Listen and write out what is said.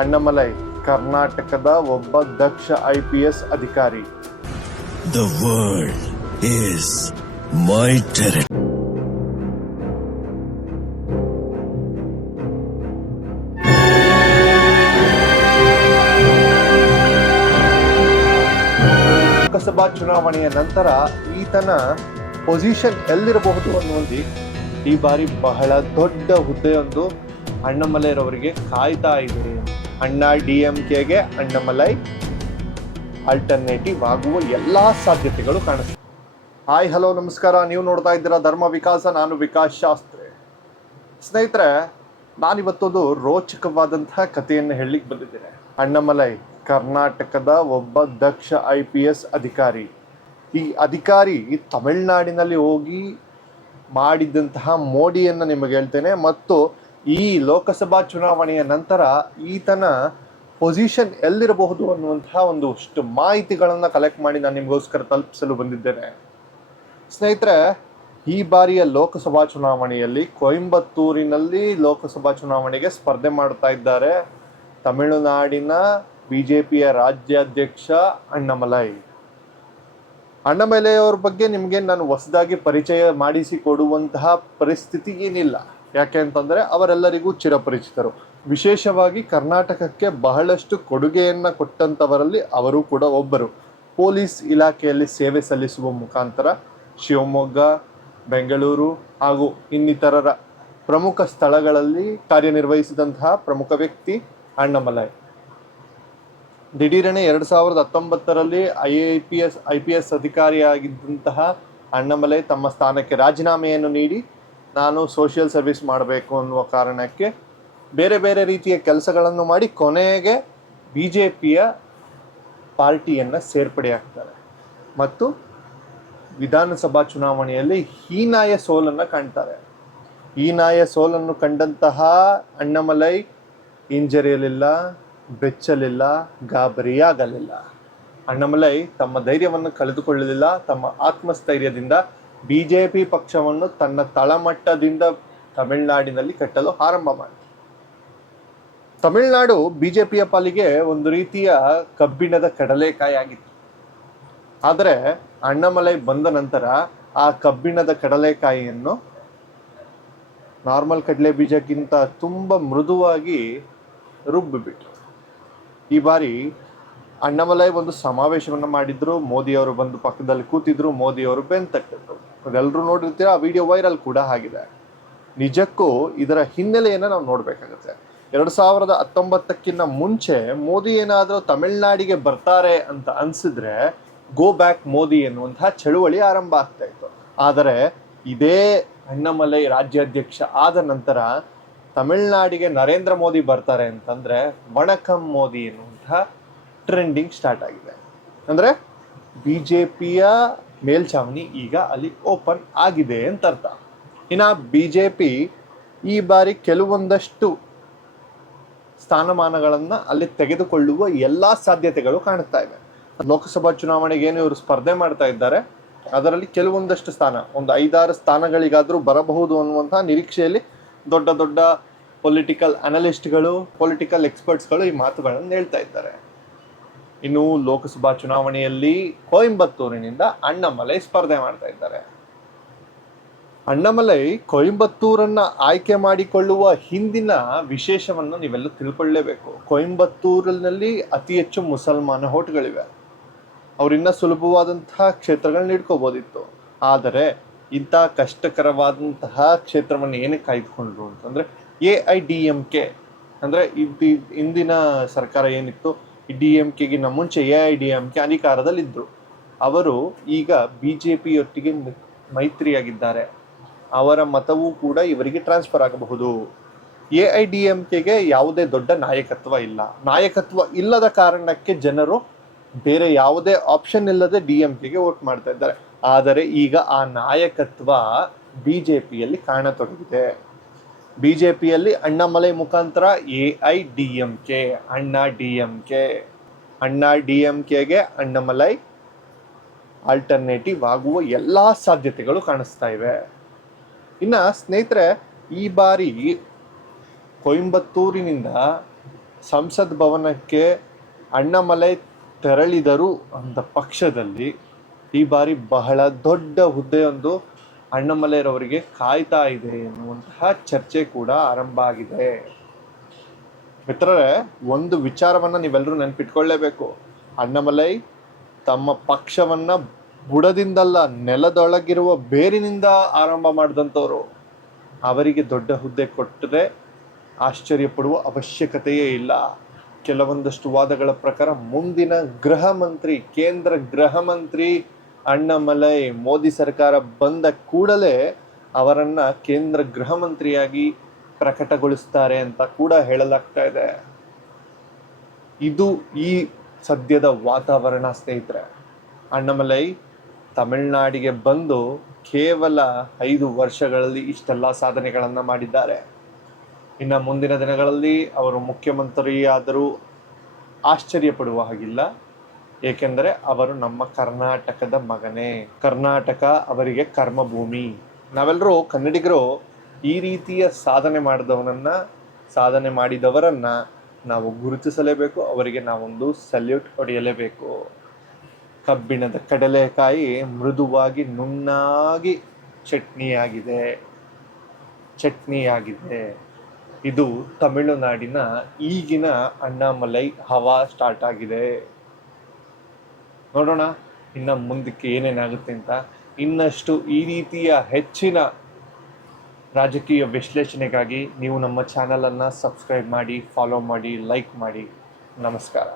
ಅಣ್ಣಮಲೈ ಕರ್ನಾಟಕದ ಒಬ್ಬ ದಕ್ಷ ಐ ಪಿ ಎಸ್ ಅಧಿಕಾರಿ. The world is my territory Lok Sabha ಚುನಾವಣೆಯ ನಂತರ ಈತನ ಪೊಸಿಷನ್ ಎಲ್ಲಿರಬಹುದು ಅನ್ನುವಂದು ಈ ಬಾರಿ ಬಹಳ ದೊಡ್ಡ ಹುದ್ದೆಯೊಂದು ಅಣ್ಣಮಲೆಯರವರಿಗೆ ಕಾಯ್ತಾ ಇದೆ. ಅಣ್ಣ ಡಿ ಎಂ ಕೆಗೆ ಅಣ್ಣಮಲೈ ಆಲ್ಟರ್ನೇಟಿವ್ ಆಗುವ ಎಲ್ಲಾ ಸಾಧ್ಯತೆಗಳು ಕಾಣಿಸ್ತವೆ ಹಾಯ್ ಹಲೋ ನಮಸ್ಕಾರ. ನೀವು ನೋಡ್ತಾ ಇದ್ದೀರಾ ಧರ್ಮ ವಿಕಾಸ, ನಾನು ವಿಕಾಸ್ ಶಾಸ್ತ್ರಿ. ಸ್ನೇಹಿತರೆ, ನಾನಿವತ್ತೊಂದು ರೋಚಕವಾದಂತಹ ಕಥೆಯನ್ನು ಹೇಳಲಿಕ್ಕೆ ಬಂದಿದ್ದೇನೆ. ಅಣ್ಣಮಲೈ, ಕರ್ನಾಟಕದ ಒಬ್ಬ ದಕ್ಷ ಐ ಪಿ ಎಸ್ ಅಧಿಕಾರಿ. ಈ ಅಧಿಕಾರಿ ತಮಿಳುನಾಡಿನಲ್ಲಿ ಹೋಗಿ ಮಾಡಿದಂತಹ ಮೋಡಿಯನ್ನು ನಿಮಗೆ ಹೇಳ್ತೇನೆ. ಮತ್ತು ಈ ಲೋಕಸಭಾ ಚುನಾವಣೆಯ ನಂತರ ಈತನ ಪೊಸಿಷನ್ ಎಲ್ಲಿರಬಹುದು ಅನ್ನುವಂತಹ ಒಂದಷ್ಟು ಮಾಹಿತಿಗಳನ್ನು ಕಲೆಕ್ಟ್ ಮಾಡಿ ನಾನು ನಿಮಗೋಸ್ಕರ ತಲುಪಿಸಲು ಬಂದಿದ್ದೇನೆ. ಸ್ನೇಹಿತರೆ, ಈ ಬಾರಿಯ ಲೋಕಸಭಾ ಚುನಾವಣೆಯಲ್ಲಿ ಕೊಯಂಬತ್ತೂರಿನಲ್ಲಿ ಲೋಕಸಭಾ ಚುನಾವಣೆಗೆ ಸ್ಪರ್ಧೆ ಮಾಡ್ತಾ ಇದ್ದಾರೆ ತಮಿಳುನಾಡಿನ ಬಿ ಜೆ ಪಿಯ ರಾಜ್ಯಾಧ್ಯಕ್ಷ ಅಣ್ಣಮಲೈ. ಅಣ್ಣಮಲೈಯವ್ರ ಬಗ್ಗೆ ನಿಮಗೆ ನಾನು ಹೊಸದಾಗಿ ಪರಿಚಯ ಮಾಡಿಸಿಕೊಡುವಂತಹ ಪರಿಸ್ಥಿತಿ ಏನಿಲ್ಲ. ಯಾಕೆ ಅಂತಂದರೆ ಅವರೆಲ್ಲರಿಗೂ ಚಿರಪರಿಚಿತರು. ವಿಶೇಷವಾಗಿ ಕರ್ನಾಟಕಕ್ಕೆ ಬಹಳಷ್ಟು ಕೊಡುಗೆಯನ್ನು ಕೊಟ್ಟಂಥವರಲ್ಲಿ ಅವರು ಕೂಡ ಒಬ್ಬರು. ಪೊಲೀಸ್ ಇಲಾಖೆಯಲ್ಲಿ ಸೇವೆ ಸಲ್ಲಿಸುವ ಮುಖಾಂತರ ಶಿವಮೊಗ್ಗ, ಬೆಂಗಳೂರು ಹಾಗೂ ಇನ್ನಿತರರ ಪ್ರಮುಖ ಸ್ಥಳಗಳಲ್ಲಿ ಕಾರ್ಯನಿರ್ವಹಿಸಿದಂತಹ ಪ್ರಮುಖ ವ್ಯಕ್ತಿ ಅಣ್ಣಮಲೈ. ದಿಢೀರನೆ ಎರಡು ಸಾವಿರದ ಹತ್ತೊಂಬತ್ತರಲ್ಲಿ I I P S, I P S ಅಧಿಕಾರಿಯಾಗಿದ್ದಂತಹ Annamalai ತಮ್ಮ ಸ್ಥಾನಕ್ಕೆ ರಾಜೀನಾಮೆಯನ್ನು ನೀಡಿ ನಾನು ಸೋಷಿಯಲ್ ಸರ್ವಿಸ್ ಮಾಡಬೇಕು ಅನ್ನುವ ಕಾರಣಕ್ಕೆ ಬೇರೆ ಬೇರೆ ರೀತಿಯ ಕೆಲಸಗಳನ್ನು ಮಾಡಿ ಕೊನೆಗೆ ಬಿ ಜೆ ಪಿಯ ಪಾರ್ಟಿಯನ್ನು ಸೇರ್ಪಡೆಯಾಗ್ತಾರೆ ಮತ್ತು ವಿಧಾನಸಭಾ ಚುನಾವಣೆಯಲ್ಲಿ ಹೀನಾಯ ಸೋಲನ್ನು ಕಾಣ್ತಾರೆ. ಹೀನಾಯ ಸೋಲನ್ನು ಕಂಡಂತಹ ಅಣ್ಣಮಲೈ ಹಿಂಜರಿಯಲಿಲ್ಲ, ಬೆಚ್ಚಲಿಲ್ಲ, ಗಾಬರಿಯಾಗಲಿಲ್ಲ. ಅಣ್ಣಮಲೈ ತಮ್ಮ ಧೈರ್ಯವನ್ನು ಕಳೆದುಕೊಳ್ಳಲಿಲ್ಲ, ತಮ್ಮ ಆತ್ಮಸ್ಥೈರ್ಯದಿಂದ ಬಿಜೆಪಿ ಪಕ್ಷವನ್ನು ತನ್ನ ತಳಮಟ್ಟದಿಂದ ತಮಿಳುನಾಡಿನಲ್ಲಿ ಕಟ್ಟಲು ಆರಂಭ ಮಾಡಿತು ತಮಿಳುನಾಡು ಬಿಜೆಪಿಯ ಪಾಲಿಗೆ ಒಂದು ರೀತಿಯ ಕಬ್ಬಿಣದ ಕಡಲೆಕಾಯಿ ಆಗಿತ್ತು ಆದರೆ ಅಣ್ಣಮಲೈ ಬಂದ ನಂತರ ಆ ಕಬ್ಬಿಣದ ಕಡಲೆಕಾಯಿಯನ್ನು ನಾರ್ಮಲ್ ಕಡಲೆ ಬೀಜಕ್ಕಿಂತ ತುಂಬ ಮೃದುವಾಗಿ ರುಬ್ಬಿಬಿಟ್ರು. ಈ ಬಾರಿ ಅಣ್ಣಮಲೈ ಒಂದು ಸಮಾವೇಶವನ್ನು ಮಾಡಿದ್ರು, ಮೋದಿಯವರು ಬಂದು ಪಕ್ಕದಲ್ಲಿ ಕೂತಿದ್ರು, ಮೋದಿಯವರು ಬೆನ್ ತಟ್ಟಿದ್ರು. ಅದೆಲ್ಲರೂ ನೋಡಿರ್ತೀರ, ಆ ವಿಡಿಯೋ ವೈರಲ್ ಕೂಡ ಆಗಿದೆ. ನಿಜಕ್ಕೂ ಇದರ ಹಿನ್ನೆಲೆಯನ್ನು ನಾವು ನೋಡಬೇಕಾಗುತ್ತೆ. ಎರಡು ಸಾವಿರದ ಹತ್ತೊಂಬತ್ತಕ್ಕಿಂತ ಮುಂಚೆ ಮೋದಿ ಏನಾದರೂ ತಮಿಳ್ನಾಡಿಗೆ ಬರ್ತಾರೆ ಅಂತ ಅನಿಸಿದ್ರೆ ಗೋ ಬ್ಯಾಕ್ ಮೋದಿ ಎನ್ನುವಂತಹ ಚಳುವಳಿ ಆರಂಭ ಆಗ್ತಾ ಇತ್ತು. ಆದರೆ ಇದೇ ಅಣ್ಣಮಲೈ ರಾಜ್ಯಾಧ್ಯಕ್ಷ ಆದ ನಂತರ ತಮಿಳ್ನಾಡಿಗೆ ನರೇಂದ್ರ ಮೋದಿ ಬರ್ತಾರೆ ಅಂತಂದರೆ, ವಣಕಂ ಮೋದಿ ಎನ್ನುವಂತಹ ಟ್ರೆಂಡಿಂಗ್ ಸ್ಟಾರ್ಟ್ ಆಗಿದೆ. ಅಂದರೆ ಬಿ ಜೆ ಪಿಯ ಮೇಲ್ಛಾವಣಿ ಈಗ ಅಲ್ಲಿ ಓಪನ್ ಆಗಿದೆ ಅಂತ ಅರ್ಥ. ಇನ್ನು ಬಿ ಜೆ ಪಿ ಈ ಬಾರಿ ಕೆಲವೊಂದಷ್ಟು ಸ್ಥಾನಮಾನಗಳನ್ನು ಅಲ್ಲಿ ತೆಗೆದುಕೊಳ್ಳುವ ಎಲ್ಲ ಸಾಧ್ಯತೆಗಳು ಕಾಣುತ್ತಾ ಇವೆ ಲೋಕಸಭಾ ಚುನಾವಣೆಗೆ ಏನು ಇವರು ಸ್ಪರ್ಧೆ ಮಾಡ್ತಾ ಇದ್ದಾರೆ, ಅದರಲ್ಲಿ ಕೆಲವೊಂದಷ್ಟು ಸ್ಥಾನ, ಒಂದು ಐದಾರು ಸ್ಥಾನಗಳಿಗಾದರೂ ಬರಬಹುದು ಅನ್ನುವಂತಹ ನಿರೀಕ್ಷೆಯಲ್ಲಿ ದೊಡ್ಡ ದೊಡ್ಡ ಪೊಲಿಟಿಕಲ್ ಅನಲಿಸ್ಟ್ಗಳು ಪೊಲಿಟಿಕಲ್ ಎಕ್ಸ್ಪರ್ಟ್ಸ್ಗಳು ಈ ಮಾತುಗಳನ್ನು ಹೇಳ್ತಾ ಇದ್ದಾರೆ. ಇನ್ನು ಲೋಕಸಭಾ ಚುನಾವಣೆಯಲ್ಲಿ ಕೊಯಂಬತ್ತೂರಿನಿಂದ ಅಣ್ಣಮಲೈ ಸ್ಪರ್ಧೆ ಮಾಡ್ತಾ ಇದ್ದಾರೆ. ಅಣ್ಣಮಲೈ ಕೊಯಂಬತ್ತೂರನ್ನ ಆಯ್ಕೆ ಮಾಡಿಕೊಳ್ಳುವ ಹಿಂದಿನ ವಿಶೇಷವನ್ನು ನೀವೆಲ್ಲ ತಿಳ್ಕೊಳ್ಳೇಬೇಕು. ಕೊಯಂಬತ್ತೂರಿನಲ್ಲಿ ಅತಿ ಹೆಚ್ಚು ಮುಸಲ್ಮಾನ ಹೋಟ್ಗಳಿವೆ ಅವರಿನ್ನ ಸುಲಭವಾದಂತಹ ಕ್ಷೇತ್ರಗಳನ್ನ ಇಟ್ಕೋಬೋದಿತ್ತು ಆದರೆ ಇಂಥ ಕಷ್ಟಕರವಾದಂತಹ ಕ್ಷೇತ್ರವನ್ನು ಏನಕ್ಕೆ ಕಾಯ್ದುಕೊಂಡ್ರು ಅಂತಂದ್ರೆ A I D M K. ಅಂದ್ರೆ ಇಂದಿನ ಸರ್ಕಾರ ಏನಿತ್ತು? ಡಿ ಎಂ ಕೆಗಿನ ಮುಂಚೆ A I D M K ಅಧಿಕಾರದಲ್ಲಿದ್ದರು. ಅವರು ಈಗ ಬಿ ಜೆ ಪಿಯೊಟ್ಟಿಗೆ ಮೈತ್ರಿಯಾಗಿದ್ದಾರೆ. ಅವರ ಮತವೂ ಕೂಡ ಇವರಿಗೆ ಟ್ರಾನ್ಸ್ಫರ್ ಆಗಬಹುದು. ಎ ಐ ಡಿ ಎಂ ಕೆಗೆ ಯಾವುದೇ ದೊಡ್ಡ ನಾಯಕತ್ವ ಇಲ್ಲ. ನಾಯಕತ್ವ ಇಲ್ಲದ ಕಾರಣಕ್ಕೆ ಜನರು ಬೇರೆ ಯಾವುದೇ ಆಪ್ಷನ್ ಇಲ್ಲದೆ ಡಿ ಎಂ ಕೆಗೆ ವೋಟ್ ಮಾಡ್ತಾ ಇದ್ದಾರೆ. ಆದರೆ ಈಗ ಆ ನಾಯಕತ್ವ ಬಿ ಜೆ ಪಿಯಲ್ಲಿ ಕಾಣತೊಡಗಿದೆ. ಬಿ ಜೆ ಪಿಯಲ್ಲಿ ಅಣ್ಣಾಮಲೈ ಮುಖಾಂತರ A I D M K Anna D M K Anna D M ಕೆಗೆ Annamalai alternative ಆಗುವ ಎಲ್ಲ ಸಾಧ್ಯತೆಗಳು ಕಾಣಿಸ್ತಾ ಇವೆ. ಇನ್ನು ಸ್ನೇಹಿತರೆ, ಈ ಬಾರಿ ಕೊಯಂಬತ್ತೂರಿನಿಂದ ಸಂಸತ್ ಭವನಕ್ಕೆ ಅಣ್ಣಾಮಲೈ ತೆರಳಿದರು ಅಂತ ಪಕ್ಷದಲ್ಲಿ ಈ ಬಾರಿ ಬಹಳ ದೊಡ್ಡ ಹುದ್ದೆಯೊಂದು ಅಣ್ಣಾಮಲೈರವರಿಗೆ ಕಾಯ್ತಾ ಇದೆ ಎನ್ನುವಂತಹ ಚರ್ಚೆ ಕೂಡ ಆರಂಭ ಆಗಿದೆ. ಮಿತ್ರರೇ, ಒಂದು ವಿಚಾರವನ್ನ ನೀವೆಲ್ಲರೂ ನೆನ್ಪಿಟ್ಕೊಳ್ಳೇಬೇಕು. ಅಣ್ಣಮಲೈ ತಮ್ಮ ಪಕ್ಷವನ್ನ ಬುಡದಿಂದಲ್ಲ ನೆಲದೊಳಗಿರುವ ಬೇರಿನಿಂದ ಆರಂಭ ಮಾಡಿದಂಥವ್ರು. ಅವರಿಗೆ ದೊಡ್ಡ ಹುದ್ದೆ ಕೊಟ್ಟರೆ ಆಶ್ಚರ್ಯಪಡುವ ಅವಶ್ಯಕತೆಯೇ ಇಲ್ಲ. ಕೆಲವೊಂದಷ್ಟು ವಾದಗಳ ಪ್ರಕಾರ ಮುಂದಿನ ಗೃಹ ಮಂತ್ರಿ, ಕೇಂದ್ರ ಗೃಹ ಮಂತ್ರಿ ಅಣ್ಣಾಮಲೈ, ಮೋದಿ ಸರ್ಕಾರ ಬಂದ ಕೂಡಲೇ ಅವರನ್ನ ಕೇಂದ್ರ ಗೃಹ ಮಂತ್ರಿಯಾಗಿ ಪ್ರಕಟಗೊಳಿಸ್ತಾರೆ ಅಂತ ಕೂಡ ಹೇಳಲಾಗ್ತಾ ಇದೆ. ಇದು ಈ ಸದ್ಯದ ವಾತಾವರಣ ಸ್ನೇಹಿತರೆ. ಅಣ್ಣಾಮಲೈ, ತಮಿಳುನಾಡಿಗೆ ಬಂದು ಕೇವಲ ಐದು ವರ್ಷಗಳಲ್ಲಿ ಇಷ್ಟೆಲ್ಲ ಸಾಧನೆಗಳನ್ನು ಮಾಡಿದ್ದಾರೆ. ಇನ್ನು ಮುಂದಿನ ದಿನಗಳಲ್ಲಿ ಅವರು ಮುಖ್ಯಮಂತ್ರಿಯಾದರೂ ಆಶ್ಚರ್ಯ ಪಡುವ ಹಾಗಿಲ್ಲ. ಏಕೆಂದರೆ ಅವರು ನಮ್ಮ ಕರ್ನಾಟಕದ ಮಗನೇ. ಕರ್ನಾಟಕ ಅವರಿಗೆ ಕರ್ಮಭೂಮಿ. ನಾವೆಲ್ಲರೂ ಕನ್ನಡಿಗರು ಈ ರೀತಿಯ ಸಾಧನೆ ಮಾಡಿದವನನ್ನ, ಸಾಧನೆ ಮಾಡಿದವರನ್ನ ನಾವು ಗುರುತಿಸಲೇಬೇಕು, ಅವರಿಗೆ ನಾವೊಂದು ಸಲ್ಯೂಟ್ ಹೊಡೆಯಲೇಬೇಕು. ಕಬ್ಬಿಣದ ಕಡಲೆಕಾಯಿ ಮೃದುವಾಗಿ ನುಣ್ಣಾಗಿ ಚಟ್ನಿಯಾಗಿದೆ. ಚಟ್ನಿಯಾಗಿದೆ. ಇದು ತಮಿಳುನಾಡಿನ ಈಗಿನ ಅಣ್ಣಾಮಲೈ ಹವಾ ಸ್ಟಾರ್ಟ್ ಆಗಿದೆ. ನೋಡೋಣ, ಇನ್ನು ಮುಂದಕ್ಕೆ ಏನೇನಾಗುತ್ತೆ ಅಂತ. ಇನ್ನಷ್ಟು ಈ ರೀತಿಯ ಹೆಚ್ಚಿನ ರಾಜಕೀಯ ವಿಶ್ಲೇಷಣೆಗಾಗಿ ನೀವು ನಮ್ಮ ಚಾನಲನ್ನು ಸಬ್ಸ್ಕ್ರೈಬ್ ಮಾಡಿ ಫಾಲೋ ಮಾಡಿ ಲೈಕ್ ಮಾಡಿ. ನಮಸ್ಕಾರ.